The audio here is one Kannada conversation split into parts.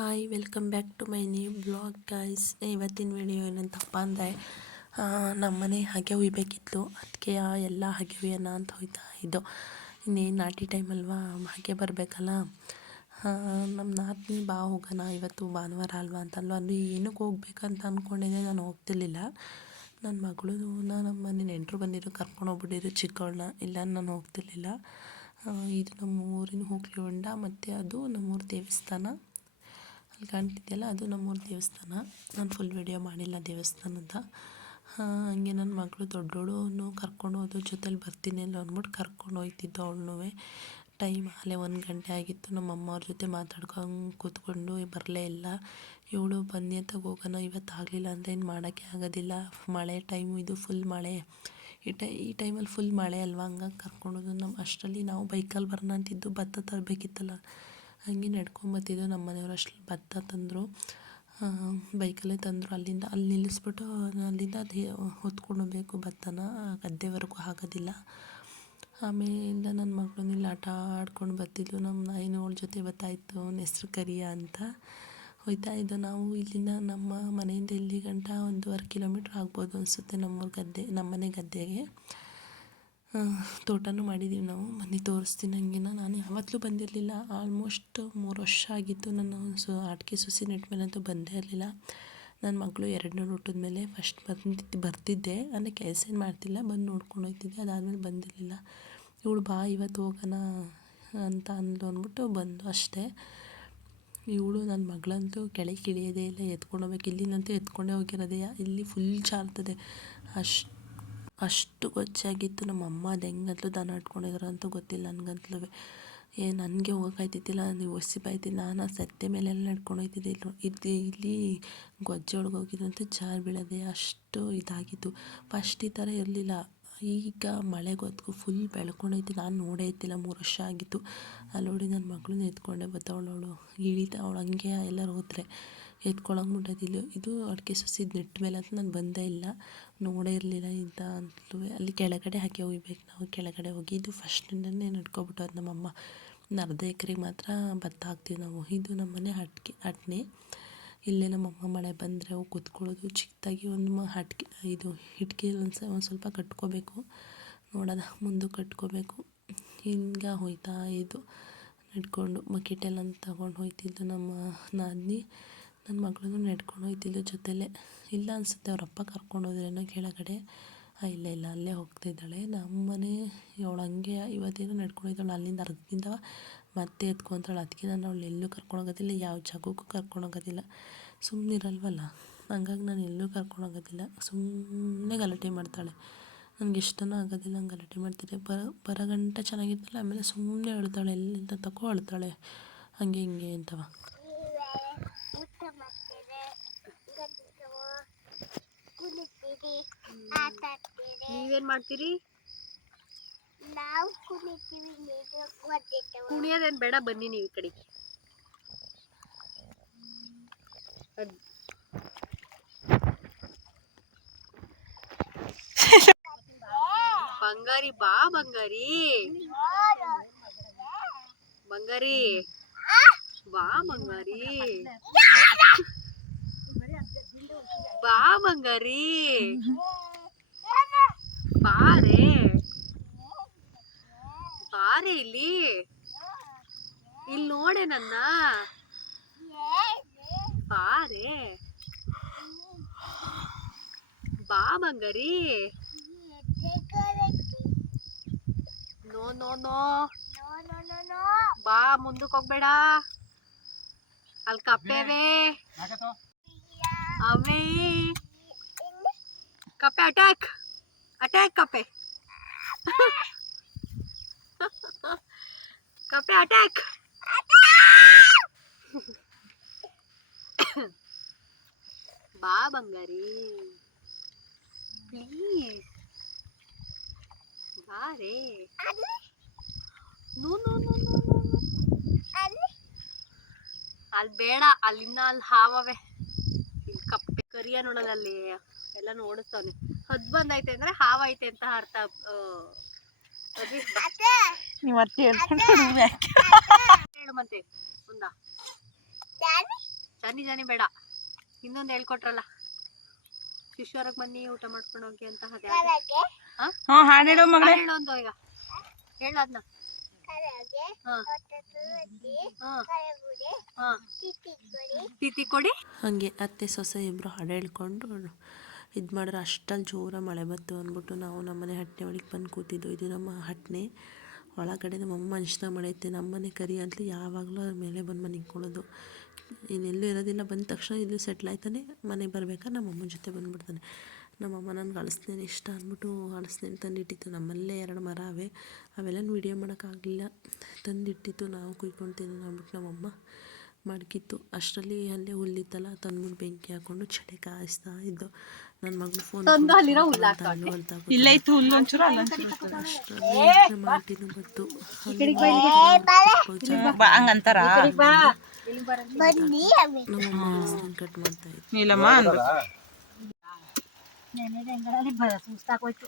Hi welcome back to my new blog guys. ಇವತ್ತಿನ ವಿಡಿಯೋ ಏನಂತಪ್ಪ ಅಂದರೆ ನಮ್ಮ ಮನೆ ಹಾಗೆ ಹುಯ್ಬೇಕಿತ್ತು. ಅದಕ್ಕೆ ಎಲ್ಲ ಹಾಗೆ ಹುಯ್ಯೋಣ ಅಂತ ಹೋಯ್ತಾ ಇದ್ದು. ಇನ್ನೇನು ನಾಟಿ ಟೈಮ್ ಅಲ್ವಾ, ಹಾಗೆ ಬರಬೇಕಲ್ಲ. ನಮ್ಮ ನಾದಿನಿ ಬಾ ಹೋಗೋಣ ಇವತ್ತು ಭಾನುವಾರ ಅಲ್ವಾ ಅಂತಲ್ವ, ಅಲ್ಲಿ ಏನಕ್ಕೆ ಹೋಗ್ಬೇಕಂತ ಅಂದ್ಕೊಂಡಿದ್ದೆ. ನಾನು ಹೋಗ್ತಿರ್ಲಿಲ್ಲ. ನನ್ನ ಮಗಳು ನಮ್ಮ ಮನೆ ನೆಂಟರು ಬಂದಿದ್ರು, ಕರ್ಕೊಂಡು ಹೋಗ್ಬಿಟ್ಟಿದ್ರು ಚಿಕ್ಕವಳನ್ನ. ಇಲ್ಲ ನಾನು ಹೋಗ್ತಿರ್ಲಿಲ್ಲ. ಇದು ನಮ್ಮ ಊರಿನ ಹುಗ್ಲಿ ಹೊಂಡ, ಮತ್ತು ಅದು ನಮ್ಮೂರ ದೇವಸ್ಥಾನ. ಅಲ್ಲಿ ಕಾಣ್ತಿದೆಯಲ್ಲ, ಅದು ನಮ್ಮೂರ ದೇವಸ್ಥಾನ. ನಾನು ಫುಲ್ ವಿಡಿಯೋ ಮಾಡಿಲ್ಲ ದೇವಸ್ಥಾನದ. ಹಂಗೆ ನನ್ನ ಮಗಳು ದೊಡ್ಡವಳು ಕರ್ಕೊಂಡು ಹೋದ್ರು, ಜೊತೆಲಿ ಬರ್ತೀನಿ ಅಲ್ಲ ಅಂದ್ಬಿಟ್ಟು ಕರ್ಕೊಂಡು ಹೋಗ್ತಿದ್ದು ಅವಳನ್ನೂ. ಟೈಮ್ ಅಲ್ಲೇ 1 ಗಂಟೆ ಆಗಿತ್ತು. ನಮ್ಮಮ್ಮ ಅವ್ರ ಜೊತೆ ಮಾತಾಡ್ಕೊಂಡು ಕೂತ್ಕೊಂಡು ಬರಲೇ ಇಲ್ಲ. ಇವಳು ಬನ್ನಿ ಅಂತ ಹೋಗೋಣ, ಇವತ್ತು ಆಗಲಿಲ್ಲ ಅಂದರೆ ಏನು ಮಾಡೋಕ್ಕೆ ಆಗೋದಿಲ್ಲ. ಮಳೆ ಟೈಮು, ಇದು ಫುಲ್ ಮಳೆ. ಈ ಟೈಮಲ್ಲಿ ಫುಲ್ ಮಳೆ ಅಲ್ವಾ, ಹಂಗಾಗಿ ಕರ್ಕೊಂಡೋದು. ಅಷ್ಟರಲ್ಲಿ ನಾವು ಬೈಕಲ್ಲಿ ಬರೋಣ ಅಂತಿದ್ದು, ಭತ್ತ ತರಬೇಕಿತ್ತಲ್ಲ, ಹಂಗೆ ನಡ್ಕೊಂಬತ್ತಿದ್ದು. ನಮ್ಮ ಮನೆಯವರು ಅಷ್ಟರಲ್ಲಿ ಭತ್ತ ತಂದರು, ಬೈಕಲ್ಲೇ ತಂದರು. ಅಲ್ಲಿ ನಿಲ್ಲಿಸ್ಬಿಟ್ಟು ಅಲ್ಲಿಂದ ಹೊತ್ಕೊಂಡು ಹೋಗ್ಬೇಕು ಭತ್ತನ, ಗದ್ದೆವರೆಗೂ ಆಗೋದಿಲ್ಲ. ಆಮೇಲಿಂದ ನನ್ನ ಮಗಳನ್ನ ಇಲ್ಲಿ ಆಟ ಆಡ್ಕೊಂಡು ಬರ್ತಿದ್ಲು. ನಮ್ಮ ನಾಯಿನೋಳ ಜೊತೆ ಬರ್ತಾಯಿತ್ತು, ಅವನ ಹೆಸ್ರು ಕರಿಯ ಅಂತ. ಹೋಗ್ತಾ ಇದ್ದು ನಾವು ಇಲ್ಲಿಂದ, ನಮ್ಮ ಮನೆಯಿಂದ ಇಲ್ಲಿ ಗಂಟ 1.5 ಕಿಲೋಮೀಟ್ರ್ ಆಗ್ಬೋದು ಅನಿಸುತ್ತೆ. ನಮ್ಮ ಮನೆ ಗದ್ದೆಗೆ ತೋಟನೂ ಮಾಡಿದ್ದೀವಿ ನಾವು. ಬನ್ನಿ ತೋರಿಸ್ತೀನಿ. ಹಂಗೆ ನಾನು ಯಾವತ್ತೂ ಬಂದಿರಲಿಲ್ಲ. ಆಲ್ಮೋಸ್ಟ್ 3 ವರ್ಷ ಆಗಿತ್ತು ನಾನು ಆಟಿಕೆ ಸೊಸಿ ನೆಟ್ಟ ಮೇಲಂತೂ ಬಂದೇ ಇರಲಿಲ್ಲ. ನನ್ನ ಮಗಳು 2 ಹುಟ್ಟಿದ ಮೇಲೆ ಫಸ್ಟ್ ಬರ್ತಿದ್ದೆ, ಅಂದರೆ ಕೆಲಸ ಏನು ಮಾಡ್ತಿಲ್ಲ, ಬಂದು ನೋಡ್ಕೊಂಡು ಹೋಗ್ತಿದ್ದೆ. ಅದಾದಮೇಲೆ ಬಂದಿರಲಿಲ್ಲ. ಇವಳು ಬಾ ಇವತ್ತು ಹೋಗೋಣ ಅಂತ ಅಂದ್ಲು ಅಂದ್ಬಿಟ್ಟು ಬಂದು ಅಷ್ಟೇ. ಇವಳು ನನ್ನ ಮಗಳಂತೂ ಕೆಳಗೆ ಇಳಿಯೋದೇ ಇಲ್ಲ, ಎತ್ಕೊಂಡು ಹೋಗ್ಬೇಕು. ಇಲ್ಲಿನಂತೂ ಎತ್ಕೊಂಡೇ ಹೋಗಿರೋದೇ, ಇಲ್ಲಿ ಫುಲ್ ಚಾರ್ತದೆ. ಅಷ್ಟು ಗೊಚ್ಚಾಗಿತ್ತು. ನಮ್ಮ ಅಮ್ಮ ಅದು ಹೆಂಗಂತಲೂ ದನ ಇಟ್ಕೊಂಡಿದ್ರು ಅಂತೂ ಗೊತ್ತಿಲ್ಲ ನನಗಂತಲೂ. ನನಗೆ ಹೋಗೋಕ್ಕಾಯ್ತಿದ್ದಿಲ್ಲ, ನೀವು ಒಸಿಬಾಯ್ತಿದ್ದೆ. ನಾನು ಆ ಸತ್ತೆ ಮೇಲೆಲ್ಲ ನಡ್ಕೊಂಡು ಹೋಗ್ತಿದ್ದೆ. ಇಲ್ಲಿ ಗೊಜ್ಜೆ ಒಳಗೆ ಹೋಗಿದ್ದಂತೆ ಜಾರು ಬೀಳೋದೆ, ಅಷ್ಟು ಇದಾಗಿತ್ತು. ಫಸ್ಟ್ ಈ ಥರ ಇರಲಿಲ್ಲ. ಈಗ ಮಳೆಗೊತ್ತಿಗೂ ಫುಲ್ ಬೆಳ್ಕೊಂಡೈತಿ. ನಾನು ನೋಡೇ ಇದ್ದಿಲ್ಲ, 3 ವರ್ಷ ಆಗಿತ್ತು. ಅಲ್ಲಿ ನೋಡಿ ನನ್ನ ಮಗಳನ್ನ ಎತ್ಕೊಂಡೆ ಬರ್ತಾವಳು. ಅವಳು ಹಂಗೆ ಎಲ್ಲರೂ ಹೋದರೆ ಎತ್ಕೊಳಂಗೆ ಮುಟ್ಟೋದಿಲ್ಲ. ಇದು ಅಡಿಕೆ ಸೊಸಿದು ನೆಟ್ಟ ಮೇಲೆ ಅಂತ ನಾನು ಬಂದೇ ಇಲ್ಲ, ನೋಡೇ ಇರಲಿಲ್ಲ ಇಂಥ ಅಂತಲೂ. ಅಲ್ಲಿ ಕೆಳಗಡೆ ಹಾಕಿ ಹೋಗ್ಬೇಕು ನಾವು. ಕೆಳಗಡೆ ಹೋಗಿ ಇದು ಫಸ್ಟಿಂದನೇ ನಡ್ಕೊಬಿಟ್ಟೋದು ನಮ್ಮಮ್ಮ. 1/2 ಎಕರೆಗೆ ಮಾತ್ರ ಭತ್ತ ಹಾಕ್ತೀವಿ ನಾವು. ಇದು ನಮ್ಮ ಮನೆ ಅಟ್ನೆ. ಇಲ್ಲೇ ನಮ್ಮಮ್ಮ ಮಳೆ ಬಂದರೆ ಹೋಗಿ ಕೂತ್ಕೊಳ್ಳೋದು. ಚಿಕ್ಕದಾಗಿ ಒಂದು ಇಟ್ಕೆಯಲ್ಲಿ ಒಂದು ಸ್ವಲ್ಪ ಕಟ್ಕೋಬೇಕು. ನೋಡೋಣ, ಮುಂದಕ್ಕೆ ಕಟ್ಕೋಬೇಕು. ಹಿಂಗೆ ಹೋಯ್ತಾ ಇದು ನಡ್ಕೊಂಡು ಬಕೆಟೆಲ್ಲ ತಗೊಂಡು ಹೋಯ್ತಿದ್ದು ನಮ್ಮ ನಾದಿನಿ. ನನ್ನ ಮಗಳೂ ನಡ್ಕೊಂಡು ಹೋಯ್ತಿದ್ದು ಜೊತೆಲೇ. ಇಲ್ಲ ಅನಿಸುತ್ತೆ, ಅವರಪ್ಪ ಕರ್ಕೊಂಡು ಹೋದ್ರೇನೋ ಕೆಳಗಡೆ. ಇಲ್ಲ ಅಲ್ಲೇ ಹೋಗ್ತಿದ್ದಾಳೆ. ನಮ್ಮ ಮನೆ ಅವಳು ಹಂಗೆ ಇವತ್ತೇನೋ ನಡ್ಕೊಂಡು ಹೋಯ್ತಾಳೆ. ಅಲ್ಲಿಂದ ಅರ್ಧದಿಂದ ಮತ್ತೆ ಎತ್ಕೊತಾಳೆ. ಅದಕ್ಕೆ ನಾನು ಅವಳು ಎಲ್ಲೂ ಕರ್ಕೊಂಡೋಗೋದಿಲ್ಲ, ಯಾವ ಜಾಗಕ್ಕೂ ಕರ್ಕೊಂಡೋಗೋದಿಲ್ಲ. ಸುಮ್ಮನಿರಲ್ವಲ್ಲ, ಹಂಗಾಗಿ ನಾನು ಎಲ್ಲೂ ಕರ್ಕೊಂಡೋಗೋದಿಲ್ಲ. ಸುಮ್ಮನೆ ಗಲಾಟೆ ಮಾಡ್ತಾಳೆ. ನನಗೆ ಇಷ್ಟನೂ ಆಗೋದಿಲ್ಲ ಹಂಗೆ ಗಲಾಟೆ ಮಾಡ್ತಿದ್ದೆ. ಬರೋ ಗಂಟೆ ಚೆನ್ನಾಗಿರ್ತಲ್ಲ, ಆಮೇಲೆ ಸುಮ್ಮನೆ ಅಳ್ತಾಳೆ, ಎಲ್ಲಿಂದ ತಗೋ ಅಳ್ತಾಳೆ, ಹಂಗೆ ಹಿಂಗೆ ಅಂತವ. ನೀವೇನು ಮಾಡ್ತೀರಿ? ನಾವು ಕುಣಿಯೋದೇನು ಬೇಡ, ಬನ್ನಿ ನೀವು ಈ ಕಡೆ. ಬಂಗಾರಿ ಬಾ, ಬಂಗಾರಿ ಬಂಗಾರಿ ಬಾ, ಬಂಗಾರಿ ಬಾ, ಬಂಗಾರಿ ಬಾರೆ ಬಾರೆ ಇಲ್ಲಿ ನೋಡೆ ನನ್ನ ಬಾರೆ. ಬಾ ಬಂಗಾರಿ. ನೋ ನೋ ನೋ ಬಾ, ಮುಂದಕ್ಕೆ ಹೋಗ್ಬೇಡ. ಅಲ್ಲಿ ಕಪ್ಪೆವೆ ಅವೇ. ಕಪ್ಪೆ ಅಟ್ಯಾಕ್ ಕಪ್ಪೆ ಕಪ್ಪೆ ಅಟ್ಯಾಕ್. ಬಾ ಬಂಗಾರಿ ಪ್ಲೀಸ್ ಬಾರೆ. ನೋ ನೋ ನೋ ನೋ ಅಲ್ಲಿ ಬೇಡ, ಅಲ್ಲಿಂದ ಅಲ್ಲಿ ಹಾವವೆ. ಇಲ್ಲಿ ಕಪ್ಪೆ ಕರಿಯ ನೋಡೋದಲ್ಲಿ ಎಲ್ಲ ನೋಡಿಸ್ತಾವನೆ. ಹದ್ ಬಂದೈತೆ ಅಂದ್ರೆ ಹಾವೈತೆ ಅಂತ ಅರ್ಥ. ನೀವು ಮತ್ತೆ ಹೇಳು ಮತ್ತೆ ಒಂದ ಜಾನಿ ಜಾನಿ ಬೇಡ, ಇನ್ನೊಂದು ಹೇಳ್ಕೊಟ್ರಲ್ಲ ಶಿಷ್ಯವ್ರಿಗೆ ಬನ್ನಿ ಊಟ ಮಾಡ್ಕೊಂಡು ಹೋಗಿ ಅಂತ. ಅದೇ ಕರಗೆ ಹಾಡು ಹೇಳು ಮಗಳೇ. ಹೇಳು ಒಂದು ಈಗ ಹೇಳು ಅದನ್ನ. ಕರಗೆ ಹಾ ಹೊಟ್ಟೆ ರೊಟ್ಟಿ ಹಾ ಕರಗುಡೆ ಹಾ ತಿತ್ತಿಕೊಡಿ ತಿತಿ ಕೊಡಿ. ಹಾಗೆ ಅತ್ತೆ ಸೊಸೆ ಇಬ್ಬರು ಹಾಡು ಹೇಳ್ಕೊಂಡು ಇದು ಮಾಡಿದ್ರೆ ಅಷ್ಟಲ್ಲಿ ಜೋರ ಮಳೆ ಬಂತು ಅಂದ್ಬಿಟ್ಟು ನಾವು ನಮ್ಮನೆ ಹಟ್ನೆ ಒಳಗೆ ಬಂದು ಕೂತಿದ್ದು. ಇದು ನಮ್ಮ ಹಟ್ನೆ ಒಳಗಡೆ ನಮ್ಮಮ್ಮ ಮನುಷ್ಯನ ಮಾಡೈತೆ. ನಮ್ಮನೆ ಕರಿ ಅಂತಲೂ ಯಾವಾಗಲೂ ಅದ್ರ ಮೇಲೆ ಬಂದು ಮನೆ ನಿಂತ್ಕೊಳ್ಳೋದು. ಇನ್ನೆಲ್ಲೂ ಇರೋದಿಲ್ಲ, ಬಂದ ತಕ್ಷಣ ಇಲ್ಲೂ ಸೆಟ್ಲ್ ಆಯ್ತಾನೆ. ಮನೆಗೆ ಬರ್ಬೇಕಾದ್ರೆ ನಮ್ಮಮ್ಮನ ಜೊತೆ ಬಂದುಬಿಡ್ತಾನೆ. ನಮ್ಮಮ್ಮ ನನಗೆ ಅಳಸ್ನೇನು ಇಷ್ಟ ಅಂದ್ಬಿಟ್ಟು ಅಳಸ್ನೇನು ತಂದಿಟ್ಟಿತ್ತು. ನಮ್ಮಲ್ಲೇ 2 ಮರ ಅವೆ, ಅವೆಲ್ಲ ವೀಡಿಯೋ ಮಾಡೋಕ್ಕಾಗಲಿಲ್ಲ. ತಂದಿಟ್ಟಿತ್ತು, ನಾವು ಕುಯ್ಕೊಂಡು ತಿನ್ನೋಣ ಅಂದ್ಬಿಟ್ಟು ನಮ್ಮಮ್ಮ ಮಡಗಿತ್ತು. ಅಷ್ಟರಲ್ಲಿ ಅಲ್ಲೇ ಹುಲ್ಲಿತ್ತಲ್ಲ, ತಂದ್ಬಿಟ್ಟು ಬೆಂಕಿ ಹಾಕ್ಕೊಂಡು ಚಳಿ ಕಾಯಿಸ್ತಾ ಇದ್ದು. ನನ್ನ ಮಗಳು ಫೋನ್ ಇಲ್ಲೇ ಇತ್ತು ಹುಲ್ಲು ಒಂಚೂರು ಅಲ್ಲ ಮಾಟಿನೂ ಬತ್ತು. ಹಂಗಂತಾರ ಬನ್ನಿ ಅಮ್ಮಿ ನಮ್ಮಮ್ಮ ಅಳಸ್ನೇನು ಕಟ್ ಮಾಡ್ತಾ ಇತ್ತು. ನೀಲಮ್ಮ ಅನ್ಬೇಕು. ಸುಸ್ತಾಗೋಯ್ತು.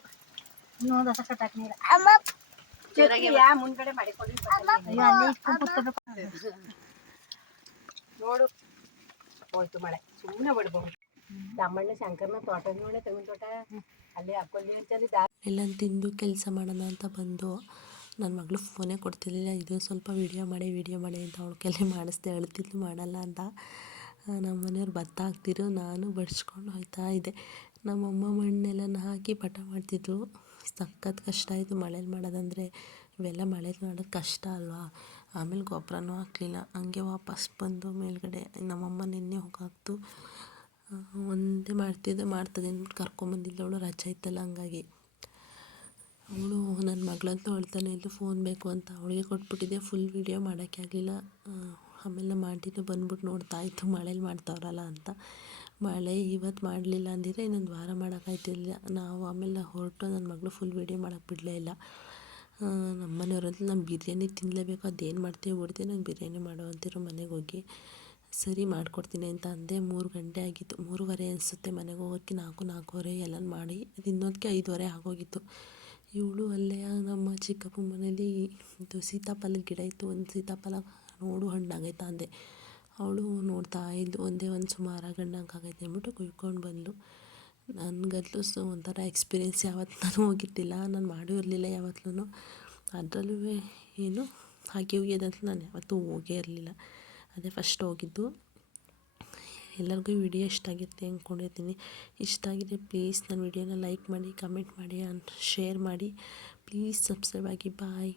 ಇನ್ನೊಂದು ಹೊಸ ಕಟ್ಟಾಕ್ ನೀರ ಅಮ್ಮ ಮುಂದ್ಗಡೆ ಮಾಡಿಕೊಡಿ. ನೋಡು ಹೋಯ್ತು ಮಳೆ, ಸುಮ್ಮನೆ ಬಿಡ್ಬಹುದು. ತಮ್ಮಣ್ಣ ಶಂಕರ್ನ ತೋಟದ ನೋಡೆ ತೆಂಗಿನ ತೋಟ ಅಲ್ಲಿ ಹಾಕೊಳ್ಳಿ ಅಂತಂದು ಎಲ್ಲ ತಿಂದು ಕೆಲಸ ಮಾಡೋಣ ಅಂತ ಬಂದು ನನ್ನ ಮಗಳು ಫೋನೇ ಕೊಡ್ತಿರ್ಲಿಲ್ಲ. ಇದು ಸ್ವಲ್ಪ ವೀಡಿಯೋ ಮಾಡಿ ಅಂತ ಅವಳ ಕೈಲಿ ಮಾಡಿಸ್ದೆ. ಅಳ್ತಿದ್ಲು ಮಾಡಲ್ಲ ಅಂತ. ನಮ್ಮ ಮನೆಯವ್ರು ಭತ್ತ ಹಾಕ್ತಿದ್ರು, ನಾನು ಬಡಿಸ್ಕೊಂಡು ಹೋಗ್ತಾ ಇದ್ದೆ. ನಮ್ಮಮ್ಮ ಮಣ್ಣೆಲ್ಲ ಹಾಕಿ ಪಟ ಮಾಡ್ತಿದ್ರು. ಸಖತ್ ಕಷ್ಟ ಆಯಿತು ಮಳೇಲಿ ಮಾಡೋದಂದರೆ. ಇವೆಲ್ಲ ಮಳೇಲಿ ಮಾಡೋದು ಕಷ್ಟ ಅಲ್ವಾ. ಆಮೇಲೆ ಗೊಬ್ಬರನೂ ಹಾಕಲಿಲ್ಲ, ಹಂಗೆ ವಾಪಸ್ ಬಂದು ಮೇಲ್ಗಡೆ ನಮ್ಮಮ್ಮ ನಿನ್ನೆ ಹೋಗಾಕ್ತು. ಒಂದೇ ಮಾಡ್ತದೆ ಅಂದ್ಬಿಟ್ಟು ಕರ್ಕೊಂಬಂದಿಲ್ಲ. ಅವಳು ರಜೆ ಇತ್ತಲ್ಲ, ಹಂಗಾಗಿ ಅವಳು ನನ್ನ ಮಗಳಂತೂ ಅಳ್ತಾನೆ ಇದ್ದು ಫೋನ್ ಬೇಕು ಅಂತ ಅವಳಿಗೆ ಕೊಟ್ಬಿಟ್ಟಿದ್ದೆ. ಫುಲ್ ವೀಡಿಯೋ ಮಾಡೋಕ್ಕೆ ಆಗಲಿಲ್ಲ. ಆಮೇಲೆ ನಮ್ಮ ಆಂಟಿನೂ ಬಂದ್ಬಿಟ್ಟು ನೋಡ್ತಾ ಇತ್ತು ಮಳೇಲಿ ಮಾಡ್ತಾವ್ರಲ್ಲ ಅಂತ. ಮಳೆ ಇವತ್ತು ಮಾಡಲಿಲ್ಲ ಅಂದಿದ್ರೆ ಇನ್ನೊಂದು ವಾರ ಮಾಡೋಕ್ಕಾಯ್ತಿರಲಿಲ್ಲ. ನಾವು ಆಮೇಲೆ ಹೊರಟು ನನ್ನ ಮಗಳು ಫುಲ್ ವೀಡಿಯೋ ಮಾಡೋಕ್ಕೆ ಬಿಡಲೇ ಇಲ್ಲ. ನಮ್ಮ ಮನೆಯವ್ರಂತೂ ನಾನು ಬಿರಿಯಾನಿ ತಿನ್ನಲೇಬೇಕು, ಅದೇನು ಮಾಡ್ತೀವಿ ಬಿಡ್ತೀವಿ, ನಂಗೆ ಬಿರಿಯಾನಿ ಮಾಡೋ ಅಂತಿರೋ. ಮನೆಗೆ ಹೋಗಿ ಸರಿ ಮಾಡಿಕೊಡ್ತೀನಿ ಅಂತ ಅಂದೆ. 3 ಗಂಟೆ ಆಗಿತ್ತು, 3:15 ಅನಿಸುತ್ತೆ ಮನೆಗೆ ಹೋಗೋಕ್ಕೆ. 4:30 ಎಲ್ಲ ಮಾಡಿ ಅದು ಇನ್ನೊಂದಕ್ಕೆ 5:30 ಆಗೋಗಿತ್ತು. ಇವಳು ಅಲ್ಲೇ ನಮ್ಮ ಚಿಕ್ಕಪ್ಪ ಮನೇಲಿ ಇದು ಸೀತಾಫಲದ ಗಿಡ ಇತ್ತು. ಒಂದು ಸೀತಾಫಲ ನೋಡು ಹಣ್ಣಾಗೈತಾ ಅಂದೆ. ಅವಳು ನೋಡ್ತಾ ಇದ್ದು ಒಂದೇ ಒಂದು ಸುಮಾರು ಹಣ್ಣಾಗೈತೆ ಅಂದ್ಬಿಟ್ಟು ಕುಯ್ಕೊಂಡು ಬಂದು. ನನಗಂತೂ ಒಂಥರ ಎಕ್ಸ್ಪೀರಿಯೆನ್ಸ್, ಯಾವತ್ತು ನಾನು ಹೋಗಿದ್ದಿಲ್ಲ, ನಾನು ಮಾಡೂ ಇರಲಿಲ್ಲ ಯಾವತ್ತೂ. ಅದರಲ್ಲೂ ಏನು ಹಾಗೆ ಉಯ್ಯೋದಂತ ನಾನು ಯಾವತ್ತೂ ಹೋಗೇ ಇರಲಿಲ್ಲ, ಅದೇ ಫಸ್ಟ್ ಹೋಗಿದ್ದು. ಎಲ್ಲರಿಗೂ ವಿಡಿಯೋ ಇಷ್ಟ ಆಗಿರುತ್ತೆ ಅಂದ್ಕೊಂಡಿರ್ತೀನಿ. ಇಷ್ಟ ಆಗಿದ್ರೆ ಪ್ಲೀಸ್ ನನ್ನ ವಿಡಿಯೋನ ಲೈಕ್ ಮಾಡಿ, ಕಮೆಂಟ್ ಮಾಡಿ, ಶೇರ್ ಮಾಡಿ. ಪ್ಲೀಸ್ ಸಬ್ಸ್ಕ್ರೈಬ್ ಆಗಿ. ಬಾಯ್.